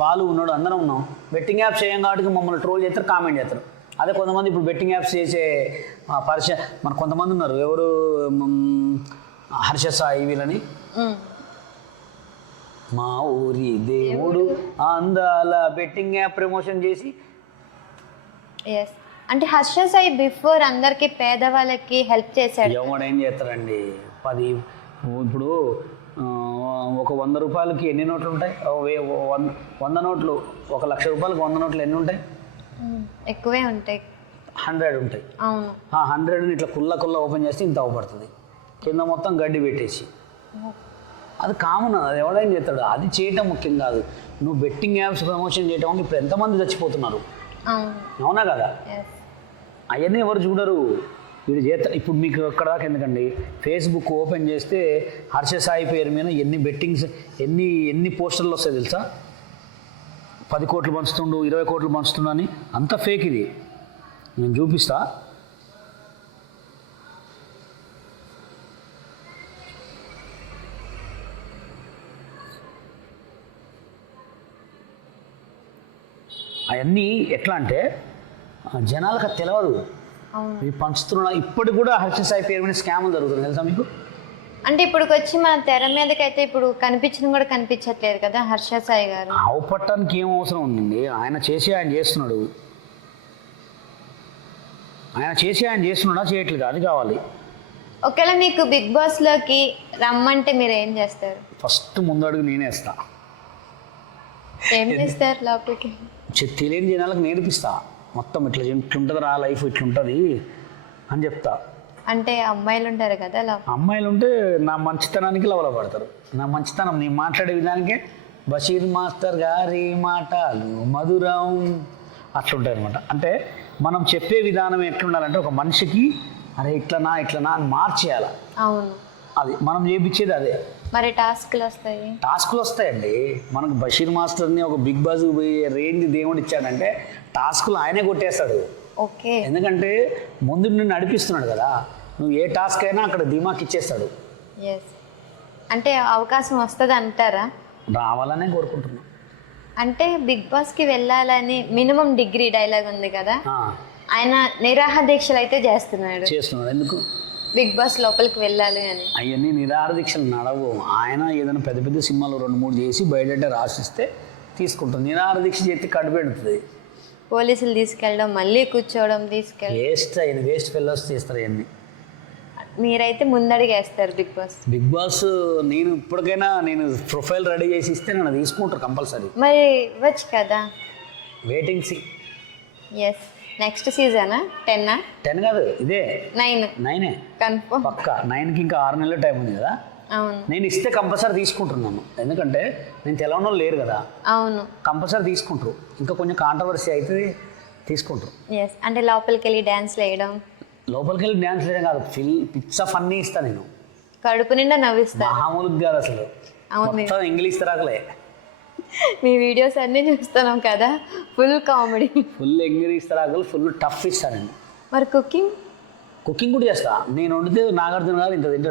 బాలు ఉన్నాడు, అందరం ఉన్నాం. బెట్టింగ్ యాప్స్ చేయం కాబట్టి మమ్మల్ని ట్రోల్ చేస్తారు, కామెంట్ చేస్తారు. అదే కొంతమంది ఇప్పుడు బెట్టింగ్ యాప్స్ చేసే మన కొంతమంది ఉన్నారు, ఎవరు హర్ష సాయి వీళ్ళని, మా ఊరి దేవుడు అందాల బెట్టింగ్ యాప్ ప్రమోషన్ చేసి. ఎస్ అంటే హర్ష సాయి బిఫోర్ అందరికి పేదవాళ్ళకి హెల్ప్ చేశాడు. ఎవడేం చేస్తారండి, 10 ఇప్పుడు ఒక 100 రూపాయలకి ఎన్ని నోట్లు ఉంటాయి? 100 నోట్లు, 1,00,000 రూపాయలకి 100 నోట్లు ఎన్ని ఉంటాయి? ఎక్కువే ఉంటాయి, 100 ఉంటాయి. అవును, 100ని ఇట్లా కుల్ల ఓపెన్ చేస్తే ఇంత అవపడుతుంది, కింద మొత్తం గడ్డి పెట్టేసి. అది కామన్, అది ఎవడైనా చేస్తాడు. అది చేయటం ముఖ్యం కాదు. నువ్వు బెట్టింగ్ యాప్స్ ప్రమోషన్ చేయటం వల్ల ఇప్పుడు ఎంతమంది చచ్చిపోతున్నారు, అవునా కదా? అవన్నీ ఎవరు చూడరు, వీడు చేస్తారు. ఇప్పుడు మీకు ఎక్కడ దాకా ఎందుకండి, ఫేస్బుక్ ఓపెన్ చేస్తే హర్ష సాయి పేరు మీద ఎన్ని బెట్టింగ్స్, ఎన్ని పోస్టర్లు వస్తాయి తెలుసా? 10 కోట్లు పంచుతుండు, 20 కోట్లు పంచుతుండు అని. అంత ఫేక్ ఇది, నేను చూపిస్తా. అవన్నీ ఎట్లా అంటే జనాలకు అది తెలియదు, ఇవి పంచుతున్నా. ఇప్పటికి కూడా హర్ష సాయి పేరు మీద స్కామ్లు జరుగుతుంది తెలుసా మీకు? అంటే ఇప్పుడు వచ్చి మన తెర మీదకైతే ఇప్పుడు కనిపించడం కూడా కనిపించట్లేదు కదా హర్ష సాయి గారు. అవపట్టడానికి ఏం అవసరం ఉందండి, ఆయన చేస్తున్నాడు. ఆయన చేస్తున్నాడా చేయట్లేదు, అది కావాలి. ఒకవేళ మీకు బిగ్ బాస్లోకి రమ్మంటే మీరు ఏం చేస్తారు? ఫస్ట్ ముందడుగు నేనే వేస్తా. ఏం చేస్తారు లోపలికి? తెలియని జనాలకు నేర్పిస్తా మొత్తం, ఇట్లుంటుంది రా లైఫ్, ఇట్లుంటుంది అని చెప్తా. అంటే అమ్మాయిలు ఉంటారు కదా, అమ్మాయిలు ఉంటే నా మంచితనానికి లవల పడతారు. నా మంచితనం, నేను మాట్లాడే విధానికే బషీర్ మాస్టర్ గారి మాటలు మధురం అట్లుంటాయి అనమాట. అంటే మనం చెప్పే విధానం ఎట్లుండాలంటే ఒక మనిషికి అరే ఇట్లనా అని మార్చేయాలి. అవును, అది మనం చేయించేది అదే. మరి టాస్క్లు వస్తాయండి మనకు. బషీర్ మాస్టర్ని ఒక బిగ్ బాస్ రేంజ్ దేవుడు ఇచ్చాడంటే టాస్క్లు ఆయనే కొట్టేస్తాడు. ఓకే, ఎందుకంటే ముందు నిన్ను నడిపిస్తున్నాడు కదా, నువ్వు ఏ టాస్క్ అయినా అక్కడ దిమాక్ ఇచ్చేస్తాడు. ఎస్ అంటే అవకాశం వస్తుంది అంటారా? రావాలనే కోరుకుంటున్నాను. అంటే బిగ్ బాస్కి వెళ్ళాలని మినిమం డిగ్రీ డైలాగ్ ఉంది కదా, ఆయన నిరాహార దీక్షలు అయితే చేస్తున్నాడు. ఎందుకు? బిగ్ బాస్ లోపలికి వెళ్ళాలి అని. అవన్నీ నిరాహార దీక్షలు నడవు. ఆయన ఏదైనా పెద్ద పెద్ద సినిమాలు 2-3 చేసి బయట రాసిస్తే తీసుకుంటుంది. నిరాహార దీక్ష చేస్తే కడుపు పెడుతుంది. పోలీసులు తీసుకెళ్ళడం, మళ్ళీ కూర్చోవడం, వేస్ట్ ఫెలోస్ చేస్తారు అవన్నీ. మీరైతే ముందడిగేస్తారు బిగ్ బాస్. నేను ఇప్పటికైనా ప్రొఫైల్ రెడీ చేసి ఇస్తే నన్ను తీసుకుంటారు కంపల్సరీ. మరి ఇవ్వచ్చు కదా, వెయిటింగ్ ఎస్ నెక్స్ట్ సీజన్ 10 కాదు, ఇదే 9 కన్ఫర్మ్ పక్కా. 9కి ఇంకా 6 నెలల టైం ఉంది కదా. అవును, నేను ఇస్తే కంపల్సరీ తీసుకుంటున్నాను, ఎందుకంటే నేను తెలవనో లేరు కదా. అవును, కంపల్సరీ తీసుకుంటారు. ఇంకా కొంచెం కాంట్రవర్సీ అవుతుంది, తీసుకుంటారు. ఎస్ అంటే లోపలికి వెళ్ళి డ్యాన్స్ వేయడం కాదు, పిచ్చ ఫన్నీ ఇస్తా నేను. కడుపు నిండా నవ్విస్తా, మామూలుగా కాదు అసలు. మొత్తం ఇంగ్లీష్ తరాకులే. మీ వీడియోస్ అన్నీ చూస్తున్నాం కదా, ఫుల్ కామెడీ, ఫుల్ ఇంగ్లీష్ తరాకులు, ఫుల్ టఫ్ ఇస్తానండి. మరి కుకింగ్ కూడా చేస్తా. నేను వండితే నాగార్జున గారు ఇంత తింటారు.